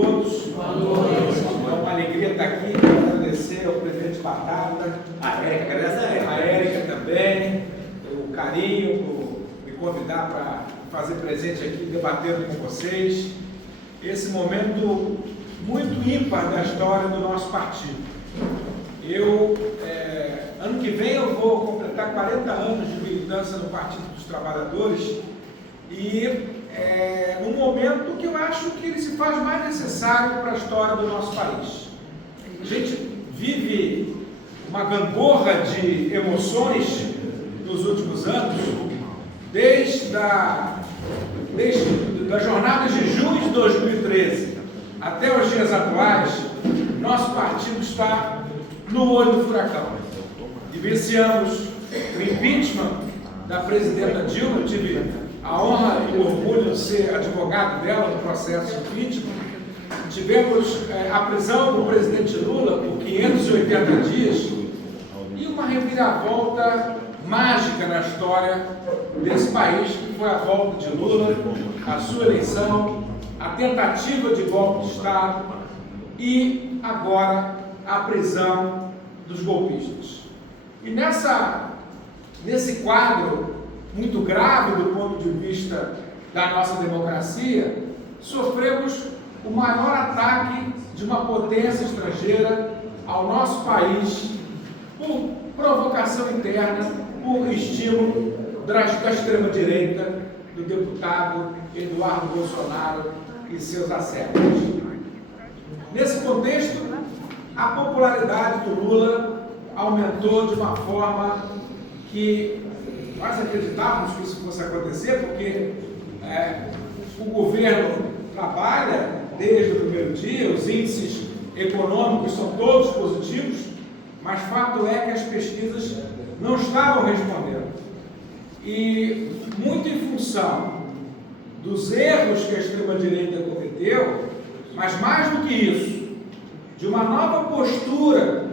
todos. Boa noite. É uma alegria estar aqui, agradecer ao presidente Batata, A Érica, agradece a Érica também, o carinho por me convidar para fazer presente aqui, debatendo com vocês. Esse momento muito ímpar da história do nosso partido. Ano que vem eu vou completar 40 anos de militância no Partido dos Trabalhadores e num momento que eu acho que ele se faz mais necessário para a história do nosso país. A gente vive uma gangorra de emoções nos últimos anos, desde as jornadas de junho de 2013 até os dias atuais. Nosso partido está no olho do furacão. Vivenciamos o impeachment da presidenta Dilma. Eu tive a honra e o orgulho de ser advogado dela no processo de impeachment. Tivemos a prisão do presidente Lula por 580 dias e uma reviravolta mágica na história desse país, que foi a volta de Lula, a sua eleição, a tentativa de golpe de Estado e agora a prisão dos golpistas. E nesse quadro muito grave do ponto de vista da nossa democracia, sofremos o maior ataque de uma potência estrangeira ao nosso país por provocação interna, por estímulo da extrema-direita, do deputado Eduardo Bolsonaro e seus assédios. Nesse contexto, a popularidade do Lula aumentou de uma forma que nós acreditávamos que isso fosse acontecer, porque o governo trabalha desde o primeiro dia, os índices econômicos são todos positivos, mas fato é que as pesquisas não estavam respondendo. E muito em função dos erros que a extrema-direita cometeu, mas mais do que isso, de uma nova postura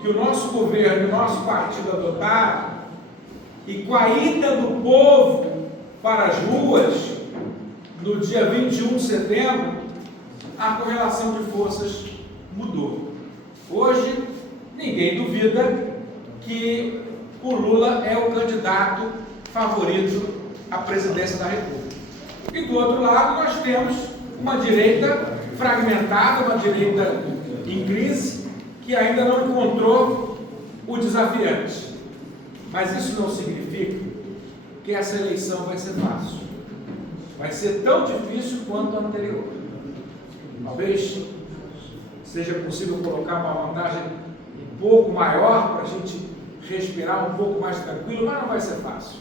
que o nosso governo e o nosso partido adotaram, e com a ida do povo para as ruas, no dia 21 de setembro, a correlação de forças mudou. Hoje, ninguém duvida que o Lula é o candidato favorito à presidência da República. E do outro lado, nós temos uma direita fragmentada, uma direita em crise, que ainda não encontrou o desafiante. Mas isso não significa que essa eleição vai ser fácil. Vai ser tão difícil quanto a anterior. Talvez seja possível colocar uma vantagem um pouco maior para a gente respirar um pouco mais tranquilo, mas não vai ser fácil.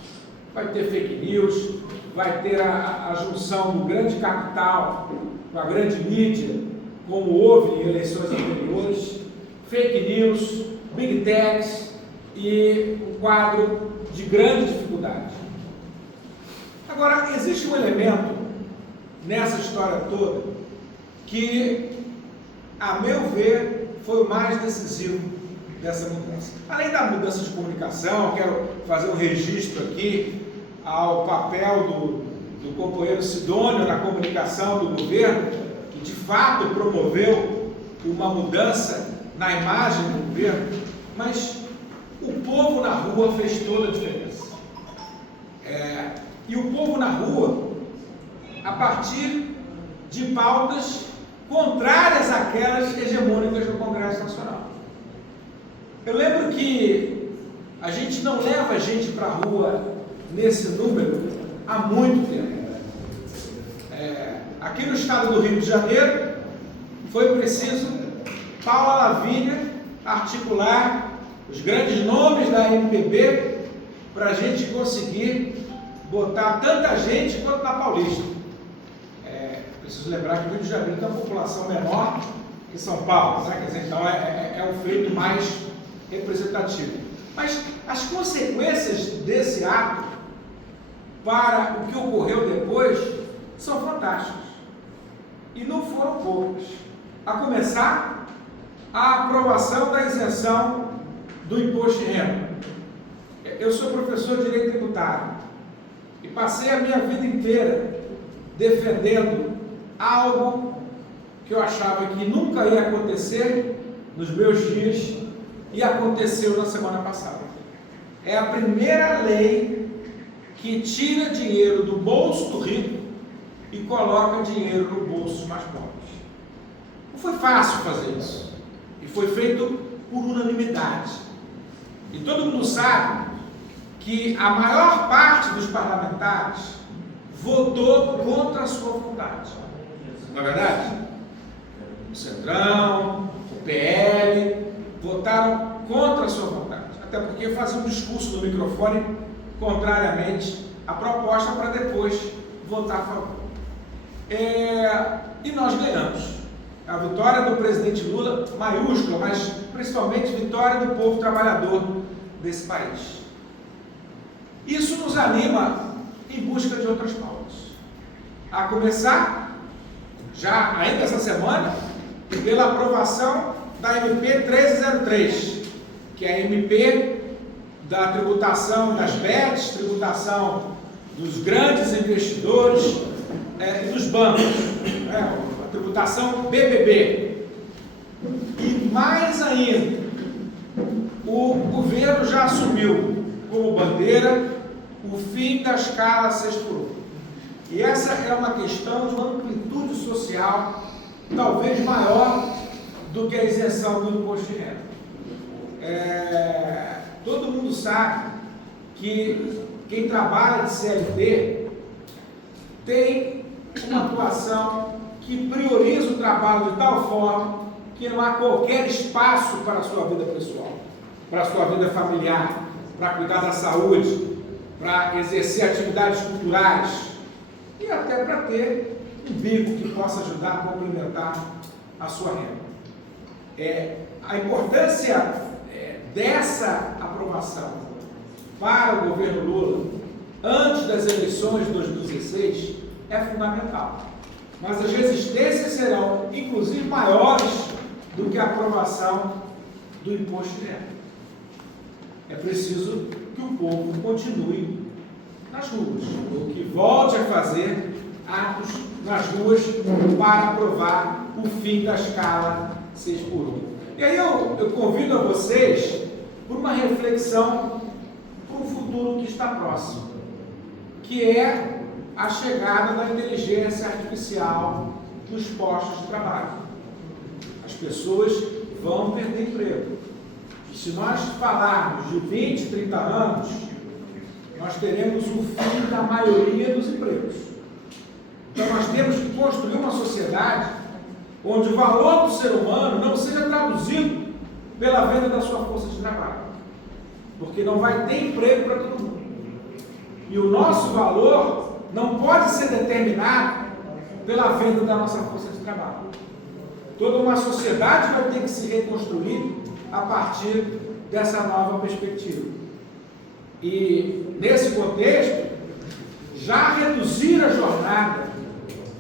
Vai ter fake news, vai ter a junção do grande capital com a grande mídia, como houve em eleições anteriores, fake news, big techs e um quadro de grande dificuldade. Agora, existe um elemento nessa história toda que, a meu ver, foi o mais decisivo dessa mudança. Além da mudança de comunicação, eu quero fazer um registro aqui ao papel do companheiro Sidônio na comunicação do governo, que de fato promoveu uma mudança na imagem do governo, mas o povo na rua fez toda a diferença. E o povo na rua, a partir de pautas contrárias àquelas hegemônicas do Congresso Nacional. Eu lembro que a gente não leva a gente para a rua nesse número há muito tempo. Aqui no estado do Rio de Janeiro, foi preciso Paula Lavínia articular os grandes nomes da MPB para a gente conseguir botar tanta gente quanto na Paulista. Preciso lembrar que o Rio de Janeiro tem uma população menor que São Paulo, né? Quer dizer, então é um feito mais representativo. Mas as consequências desse ato para o que ocorreu depois são fantásticas. E não foram poucas. A começar, a aprovação da isenção do imposto de renda. Eu sou professor de direito tributário e passei a minha vida inteira defendendo algo que eu achava que nunca ia acontecer nos meus dias e aconteceu na semana passada. É a primeira lei que tira dinheiro do bolso do rico e coloca dinheiro no bolso dos mais pobres. Não foi fácil fazer isso. E foi feito por unanimidade. E todo mundo sabe que a maior parte dos parlamentares votou contra a sua vontade. Não é verdade? O Centrão, o PL, votaram contra a sua vontade. Até porque faziam um discurso no microfone contrariamente à proposta para depois votar a favor. E nós ganhamos. A vitória do presidente Lula, maiúscula, mas principalmente vitória do povo trabalhador desse país. Isso nos anima em busca de outras pautas. A começar, já ainda essa semana, pela aprovação da MP 1303, que é a MP da tributação das bets, tributação dos grandes investidores e dos bancos, a tributação BBB. E mais ainda, o governo já assumiu como bandeira o fim da escala 6x1. E essa é uma questão de uma amplitude social talvez maior do que a isenção do imposto de renda. Todo mundo sabe que quem trabalha de CLT tem uma atuação que prioriza o trabalho de tal forma que não há qualquer espaço para a sua vida pessoal, para a sua vida familiar, para cuidar da saúde, para exercer atividades culturais e até para ter um bico que possa ajudar a complementar a sua renda. A importância dessa aprovação para o governo Lula antes das eleições de 2016 é fundamental. Mas as resistências serão, inclusive, maiores do que a aprovação do imposto de renda. É preciso que o povo continue nas ruas, ou que volte a fazer atos nas ruas para aprovar o fim da escala 6x1. E aí eu convido a vocês por uma reflexão para um futuro que está próximo, que é a chegada da inteligência artificial nos postos de trabalho. As pessoas vão perder emprego. E se nós falarmos de 20, 30 anos, nós teremos o fim da maioria dos empregos. Então nós temos que construir uma sociedade onde o valor do ser humano não seja traduzido pela venda da sua força de trabalho. Porque não vai ter emprego para todo mundo. E o nosso valor não pode ser determinado pela venda da nossa força de trabalho. Toda uma sociedade vai ter que se reconstruir a partir dessa nova perspectiva. E, nesse contexto, já reduzir a jornada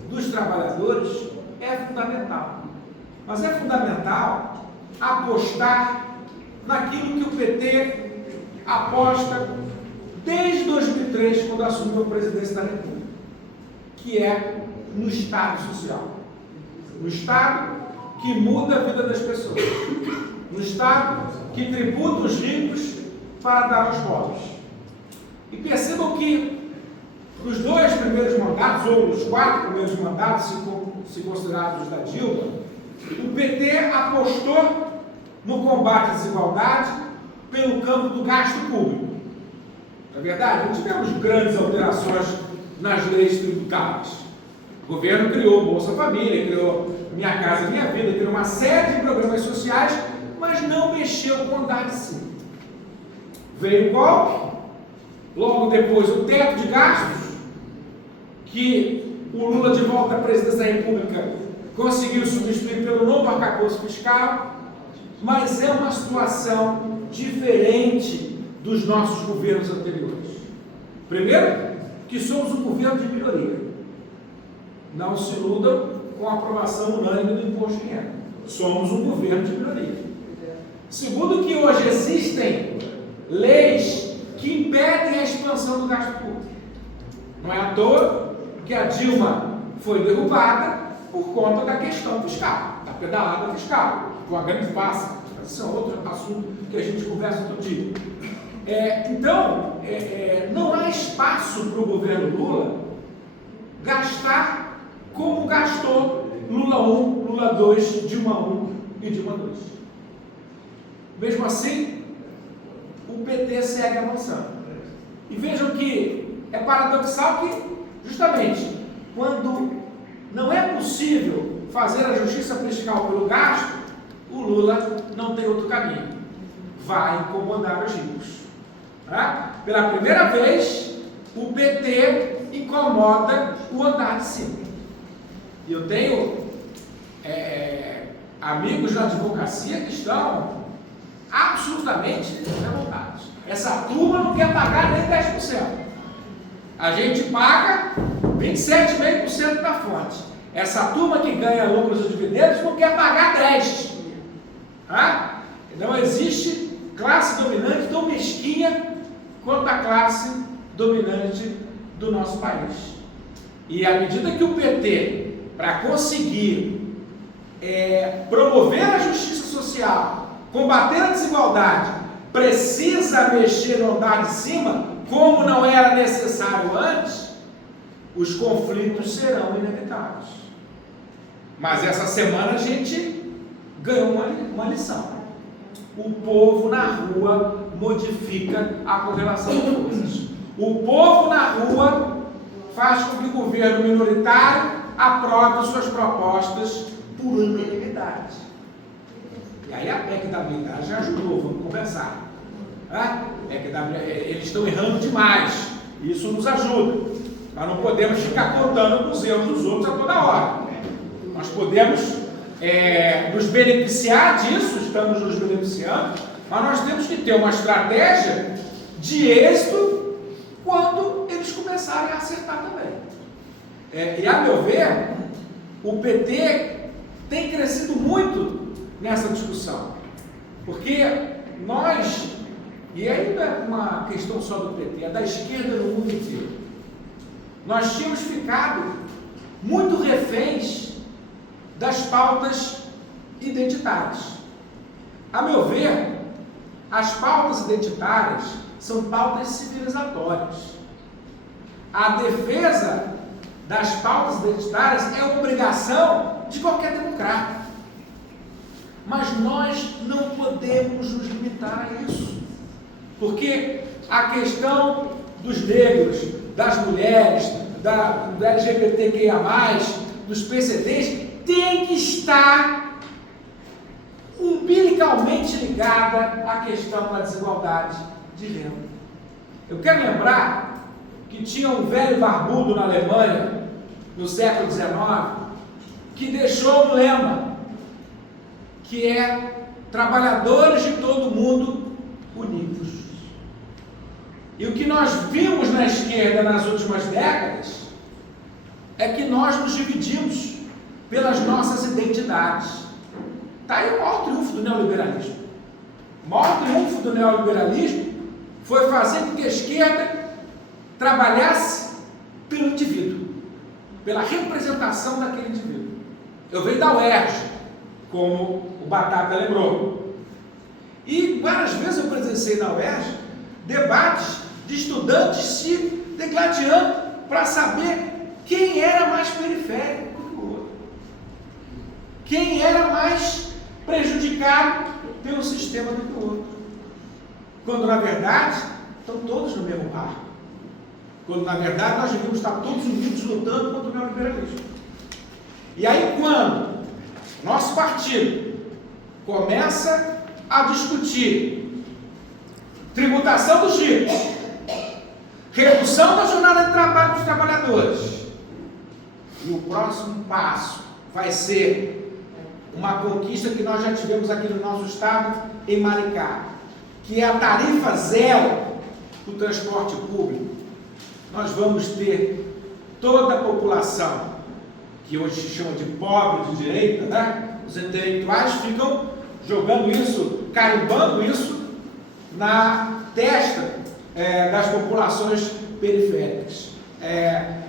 dos trabalhadores é fundamental. Mas é fundamental apostar naquilo que o PT aposta desde 2003, quando assumiu a presidência da República, que é no Estado social. No Estado que muda a vida das pessoas. No Estado que tributa os ricos para dar aos pobres. E percebam que nos 2 primeiros mandatos, ou nos 4 primeiros mandatos, se considerados da Dilma, o PT apostou no combate à desigualdade pelo campo do gasto público. Não é verdade? Não tivemos grandes alterações nas leis tributárias. O governo criou Bolsa Família, criou Minha Casa Minha Vida, criou uma série de programas sociais, mas não mexeu com o andar de cima. Veio o golpe, logo depois o teto de gastos, que o Lula, de volta à presidência da República, conseguiu substituir pelo novo arcabouço fiscal, mas é uma situação diferente dos nossos governos anteriores. Primeiro, que somos um governo de minoria. Não se iludam com a aprovação unânime do imposto de renda. Somos um governo de minoria. Segundo, que hoje existem leis que impedem a expansão do gasto público. Não é à toa que a Dilma foi derrubada por conta da questão fiscal, da pedalada fiscal, com a grande farsa. Esse é outro assunto que a gente conversa todo dia. Então, não há espaço para o governo Lula gastar como gastou Lula 1, Lula 2, Dilma 1 e Dilma 2. Mesmo assim, o PT segue avançando. E vejam que é paradoxal que, justamente, quando não é possível fazer a justiça fiscal pelo gasto, o Lula não tem outro caminho. Vai incomodar os ricos. Tá? Pela primeira vez, o PT incomoda o andar de cima. E eu tenho amigos na advocacia que estão absolutamente revoltados. Essa turma não quer pagar nem 10%. A gente paga 27,5% da fonte. Essa turma que ganha lucros e dividendos não quer pagar 10%. Tá? Então existe classe dominante tão mesquinha quanto a classe dominante do nosso país. E à medida que o PT, para conseguir promover a justiça social, combater a desigualdade, precisa mexer no andar de cima, como não era necessário antes, os conflitos serão inevitáveis. Mas essa semana a gente ganhou uma lição. O povo na rua modifica a correlação de forças. O povo na rua faz com que o governo minoritário aprove suas propostas por unanimidade. E aí a PEC da blindagem já ajudou, vamos conversar. Eles estão errando demais, isso nos ajuda. Nós não podemos ficar contando com os erros dos outros a toda hora. Nós podemos nos beneficiar disso, estamos nos beneficiando, mas nós temos que ter uma estratégia de êxito quando eles começarem a acertar também. E a meu ver, o PT tem crescido muito nessa discussão, porque nós, e ainda é uma questão só do PT, é da esquerda no mundo inteiro, nós tínhamos ficado muito reféns das pautas identitárias. A meu ver, as pautas identitárias são pautas civilizatórias. A defesa das pautas identitárias é obrigação de qualquer democrata. Mas nós não podemos nos limitar a isso. Porque a questão dos negros, das mulheres, da LGBTQIA+, dos PCDs, tem que estar umbilicalmente ligada à questão da desigualdade de renda. Eu quero lembrar que tinha um velho barbudo na Alemanha, no século XIX, que deixou um lema, que é trabalhadores de todo mundo unidos. E o que nós vimos na esquerda nas últimas décadas é que nós nos dividimos pelas nossas identidades. Está aí o maior triunfo do neoliberalismo. O maior triunfo do neoliberalismo foi fazer com que a esquerda trabalhasse pelo indivíduo, pela representação daquele indivíduo. Eu venho da UERJ, como o Batata lembrou. E várias vezes eu presenciei na UERJ debates de estudantes se degladiando para saber quem era mais periférico que o outro. Quem era mais prejudicado pelo sistema do que o outro. Quando, na verdade, estão todos no mesmo barco. Quando, na verdade, nós devíamos estar todos unidos lutando contra o neoliberalismo. E aí, quando nosso partido começa a discutir tributação dos ricos, redução da jornada de trabalho dos trabalhadores, e o próximo passo vai ser uma conquista que nós já tivemos aqui no nosso estado, em Maricá, que é a tarifa zero do transporte público. Nós vamos ter toda a população, que hoje se chama de pobre de direita, né? Os intelectuais ficam jogando isso, carimbando isso na testa das populações periféricas.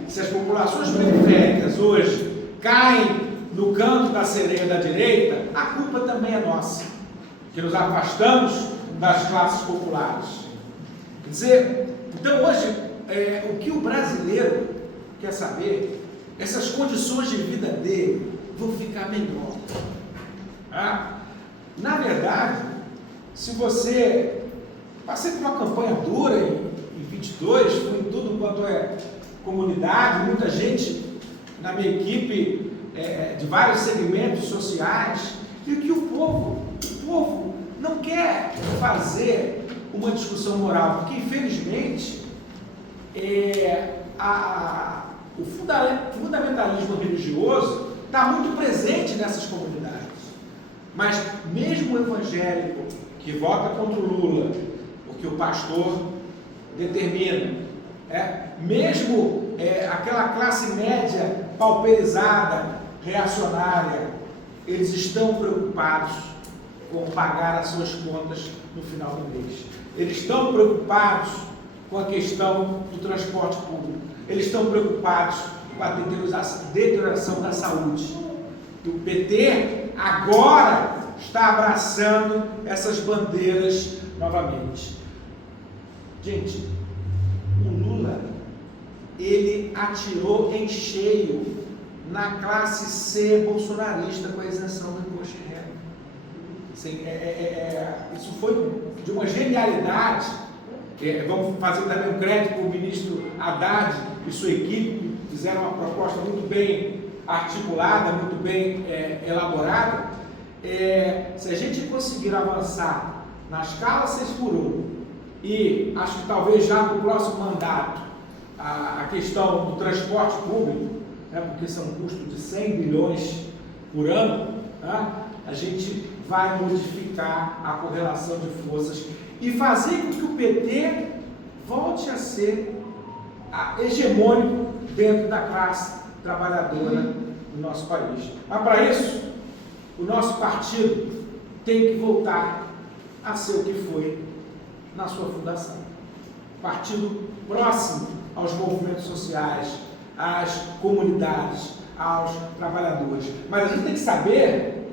Se as populações periféricas hoje caem no canto da sereia da direita, a culpa também é nossa, que nos afastamos das classes populares. Quer dizer, então hoje, o que o brasileiro quer saber, essas condições de vida dele vão ficar melhor. Na verdade, se você passei por uma campanha dura em 22, foi em tudo quanto é comunidade, muita gente na minha equipe de vários segmentos sociais, e que o povo não quer fazer uma discussão moral, porque infelizmente o fundamentalismo religioso está muito presente nessas comunidades. Mas mesmo o evangélico que vota contra o Lula, porque o pastor determina, mesmo aquela classe média pauperizada, reacionária, eles estão preocupados com pagar as suas contas no final do mês. Eles estão preocupados com a questão do transporte público. Eles estão preocupados com a deterioração da saúde. E o PT agora está abraçando essas bandeiras novamente. Gente, o Lula, ele atirou em cheio na classe C bolsonarista com a isenção do imposto de renda. Isso foi de uma genialidade. Vamos fazer também um crédito para o ministro Haddad e sua equipe, que fizeram uma proposta muito bem articulada, muito bem elaborada. Se a gente conseguir avançar na escala 6x1 e acho que talvez já no próximo mandato a questão do transporte público, porque são custos de 100 bilhões por ano, a gente vai modificar a correlação de forças e fazer com que o PT volte a ser hegemônico dentro da classe trabalhadora do nosso país. Mas para isso, o nosso partido tem que voltar a ser o que foi na sua fundação. Partido próximo aos movimentos sociais, às comunidades, aos trabalhadores. Mas a gente tem que saber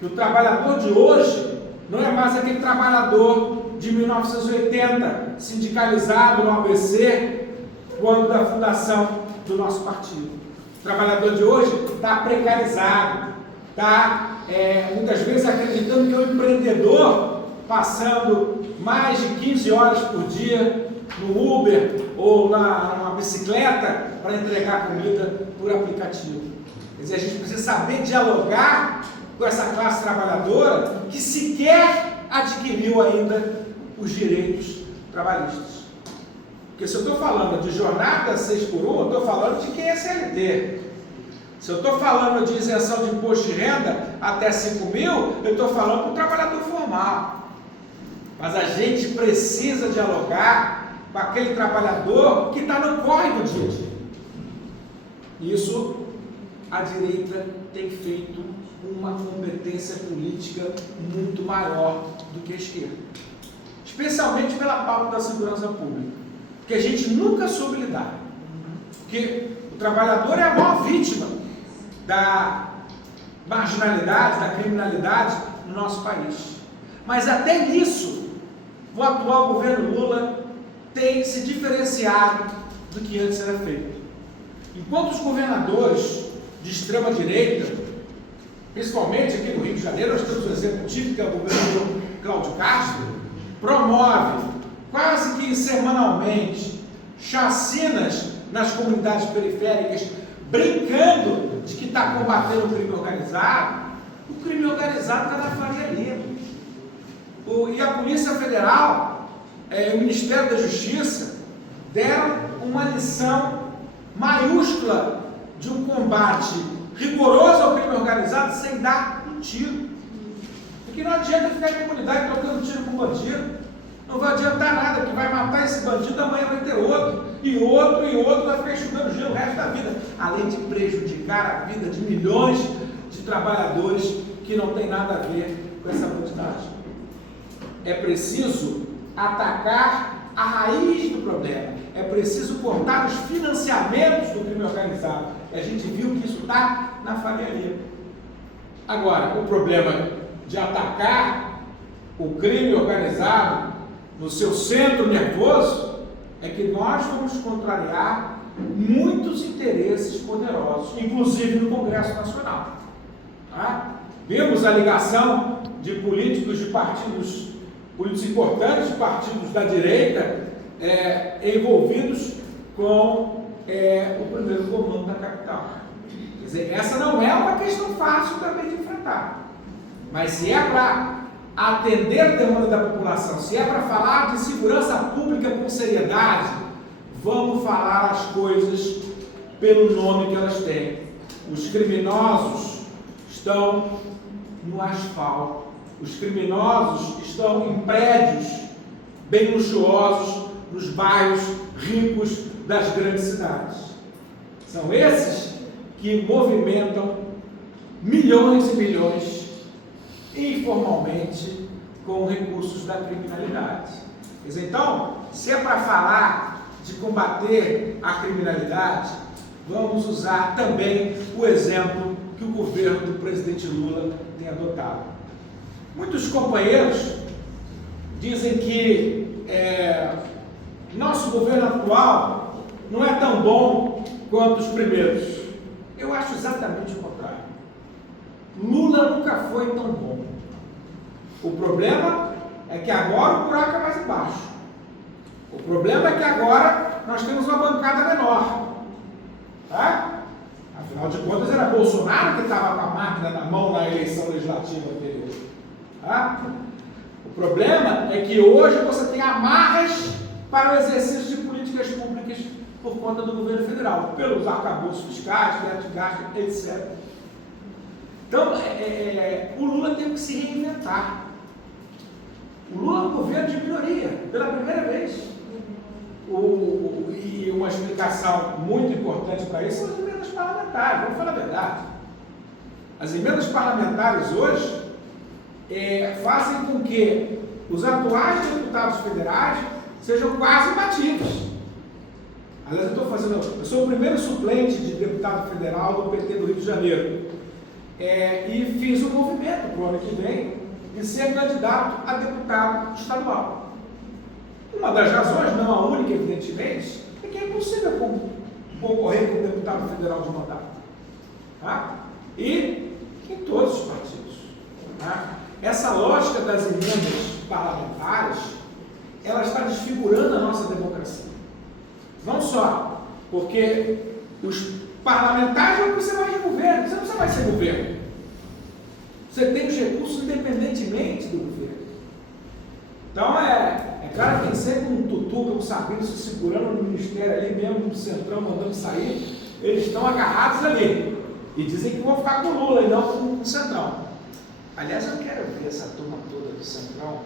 que o trabalhador de hoje não é mais aquele trabalhador de 1980, sindicalizado no ABC, quando da fundação do nosso partido. O trabalhador de hoje está precarizado, está muitas vezes acreditando que é um empreendedor, passando mais de 15 horas por dia no Uber ou numa bicicleta para entregar comida por aplicativo. Quer dizer, a gente precisa saber dialogar com essa classe trabalhadora que sequer adquiriu ainda os direitos trabalhistas. Porque se eu estou falando de jornada 6x1, eu estou falando de quem é CLT. Se eu estou falando de isenção de imposto de renda até 5 mil, eu estou falando para o trabalhador formal. Mas a gente precisa dialogar com aquele trabalhador que está no corre do dia a dia. Isso a direita tem feito uma competência política muito maior do que a esquerda. Especialmente pela pauta da segurança pública. Que a gente nunca soube lidar. Porque o trabalhador é a maior vítima da marginalidade, da criminalidade no nosso país. Mas até nisso, o atual governo Lula tem se diferenciado do que antes era feito. Enquanto os governadores de extrema direita, principalmente aqui no Rio de Janeiro, nós temos um exemplo típico, que é o governador Cláudio Castro, promove quase que semanalmente chacinas nas comunidades periféricas, brincando de que está combatendo o crime organizado. O crime organizado está na Faria Lima. E a Polícia Federal, o Ministério da Justiça, deram uma lição maiúscula de um combate rigoroso ao crime organizado sem dar um tiro. Porque não adianta ficar em comunidade trocando tiro com bandido. Não vai adiantar nada, que vai matar esse bandido, amanhã vai ter outro, e outro, vai ficar enxugando gelo o resto da vida. Além de prejudicar a vida de milhões de trabalhadores que não tem nada a ver com essa bandidagem. É preciso atacar a raiz do problema. É preciso cortar os financiamentos do crime organizado. E a gente viu que isso está na Faria Lima. Agora, o problema de atacar o crime organizado no seu centro nervoso é que nós vamos contrariar muitos interesses poderosos, inclusive no Congresso Nacional. Tá? Vimos a ligação de políticos de partidos importantes, partidos da direita, envolvidos com o primeiro comando da capital. Quer dizer, essa não é uma questão fácil também de enfrentar. Mas se é para atender a demanda da população, se é para falar de segurança pública com seriedade, vamos falar as coisas pelo nome que elas têm. Os criminosos estão no asfalto. Os criminosos estão em prédios bem luxuosos nos bairros ricos das grandes cidades. São esses que movimentam milhões e milhões informalmente com recursos da criminalidade. Então, se é para falar de combater a criminalidade, vamos usar também o exemplo que o governo do presidente Lula tem adotado. Muitos companheiros dizem que nosso governo atual não é tão bom quanto os primeiros. Eu acho exatamente o contrário. Lula nunca foi tão bom. O problema é que agora o buraco é mais embaixo. O problema é que agora nós temos uma bancada menor. Tá? Afinal de contas, era Bolsonaro que estava com a máquina na mão na eleição legislativa anterior. Tá? O problema é que hoje você tem amarras para o exercício de políticas públicas por conta do governo federal, pelos arcabouços fiscais, teto de gasto, etc. Então, o Lula teve que se reinventar. O Lula é um governo de minoria, pela primeira vez. E uma explicação muito importante para isso são as emendas parlamentares, vamos falar a verdade. As emendas parlamentares hoje fazem com que os atuais deputados federais sejam quase imbatíveis. Aliás, eu sou o primeiro suplente de deputado federal do PT do Rio de Janeiro. E fiz um movimento para o ano que vem de ser candidato a deputado estadual. Uma das razões, não a única, evidentemente, é que é impossível concorrer com deputado federal de mandato. Tá? E em todos os partidos. Tá? Essa lógica das emendas parlamentares, ela está desfigurando a nossa democracia. Não só porque os parlamentares vão precisar mais de governo, você não precisa mais ser governo. Você tem os recursos independentemente do governo. Então claro que tem sempre um tutuca, um sabino se segurando no ministério ali mesmo, no centrão, mandando sair, eles estão agarrados ali. E dizem que vão ficar com o Lula e não com o centrão. Aliás, eu quero ver essa turma toda do centrão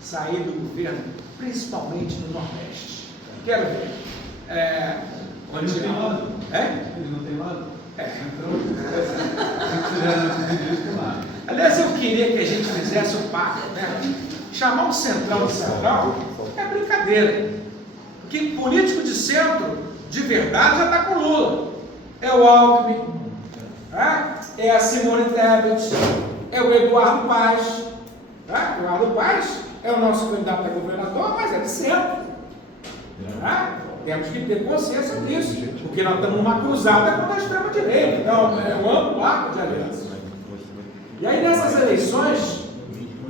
sair do governo, principalmente no Nordeste. Quero ver. Eles não têm lado. Eles não têm lado. Aliás, eu queria que a gente fizesse um pacto, né? Chamar um centrão de central é brincadeira. Porque político de centro, de verdade, já está com o Lula. É o Alckmin, é a Simone Tebet, é o Eduardo Paes. O Eduardo Paes é o nosso candidato a governador, mas é de centro. Temos que ter consciência disso, porque nós estamos numa cruzada contra a extrema-direita. Então, é um amplo arco de aliança. E aí, nessas eleições,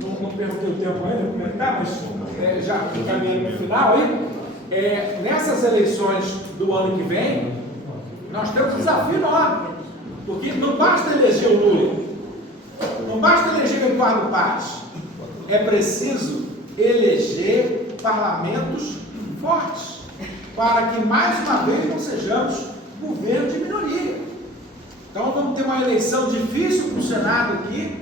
não perguntei o tempo ainda, comentar, mas já caminhando no final aí, nessas eleições do ano que vem, nós temos um desafio enorme, porque não basta eleger o Lula, não basta eleger o Eduardo Paes, é preciso eleger parlamentos fortes, para que mais uma vez não sejamos governo de minoria. Então vamos ter uma eleição difícil para o Senado aqui,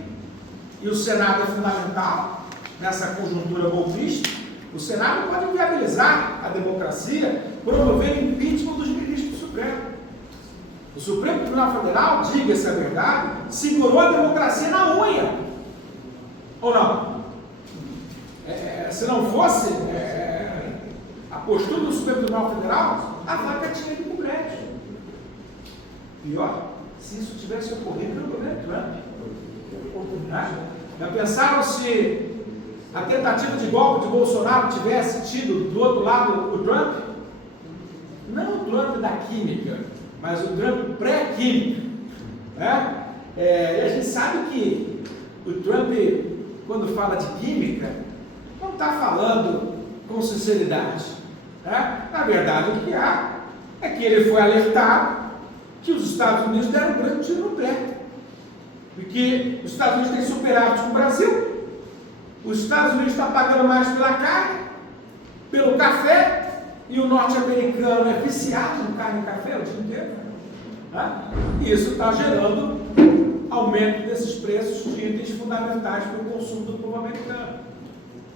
e o Senado é fundamental nessa conjuntura golpista. O Senado pode viabilizar a democracia, promover o impeachment dos ministros do Supremo. O Supremo Tribunal Federal, diga-se a verdade, segurou a democracia na unha. Ou não? Se não fosse a postura do Supremo Tribunal Federal, a vaca tinha ido para o Congresso. Pior, se isso tivesse ocorrido no governo Trump. Já pensaram se a tentativa de golpe de Bolsonaro tivesse tido do outro lado o Trump? Não o Trump da química, mas o Trump pré-química. E a gente sabe que o Trump, quando fala de química, não está falando com sinceridade. Na verdade, o que há é que ele foi alertado que os Estados Unidos deram um grande tiro no pé. Porque os Estados Unidos têm superávit com o Brasil, os Estados Unidos estão pagando mais pela carne, pelo café, e o norte-americano é viciado no carne e café o dia inteiro. E isso está gerando aumento desses preços de itens fundamentais para o consumo do povo americano.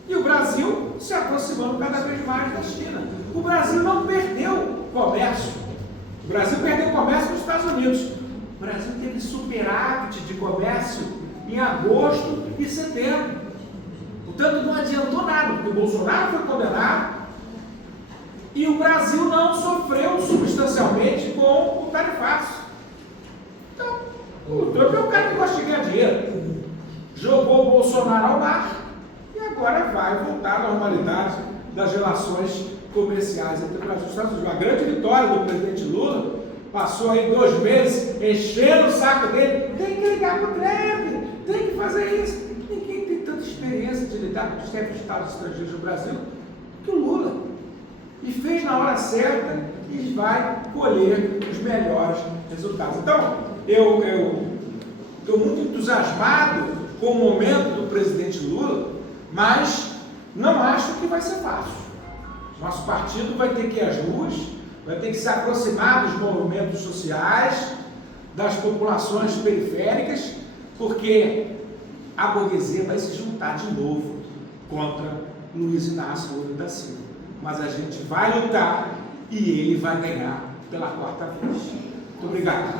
E o Brasil se aproximando cada vez mais da China. O Brasil não perdeu comércio. O Brasil perdeu comércio com os Estados Unidos. O Brasil teve superávit de comércio em agosto e setembro. Portanto, não adiantou nada, porque o Bolsonaro foi condenado e o Brasil não sofreu substancialmente com o tarifaço. Então, o Trump é um cara que gosta de ganhar dinheiro. Jogou o Bolsonaro ao mar e agora vai voltar à normalidade das relações comerciais entre o Brasil e os Estados Unidos. A grande vitória do presidente Lula passou aí 2 meses enchendo o saco dele. Tem que ligar para o Trump, tem que fazer isso. Ninguém tem tanta experiência de lidar com os chefes de Estado estrangeiros do Brasil que o Lula. E fez na hora certa e vai colher os melhores resultados. Então, eu estou muito entusiasmado com o momento do presidente Lula, mas não acho que vai ser fácil. Nosso partido vai ter que ir às ruas, vai ter que se aproximar dos movimentos sociais, das populações periféricas, porque a burguesia vai se juntar de novo contra Luiz Inácio Lula da Silva. Mas a gente vai lutar e ele vai ganhar pela 4ª vez. Muito obrigado.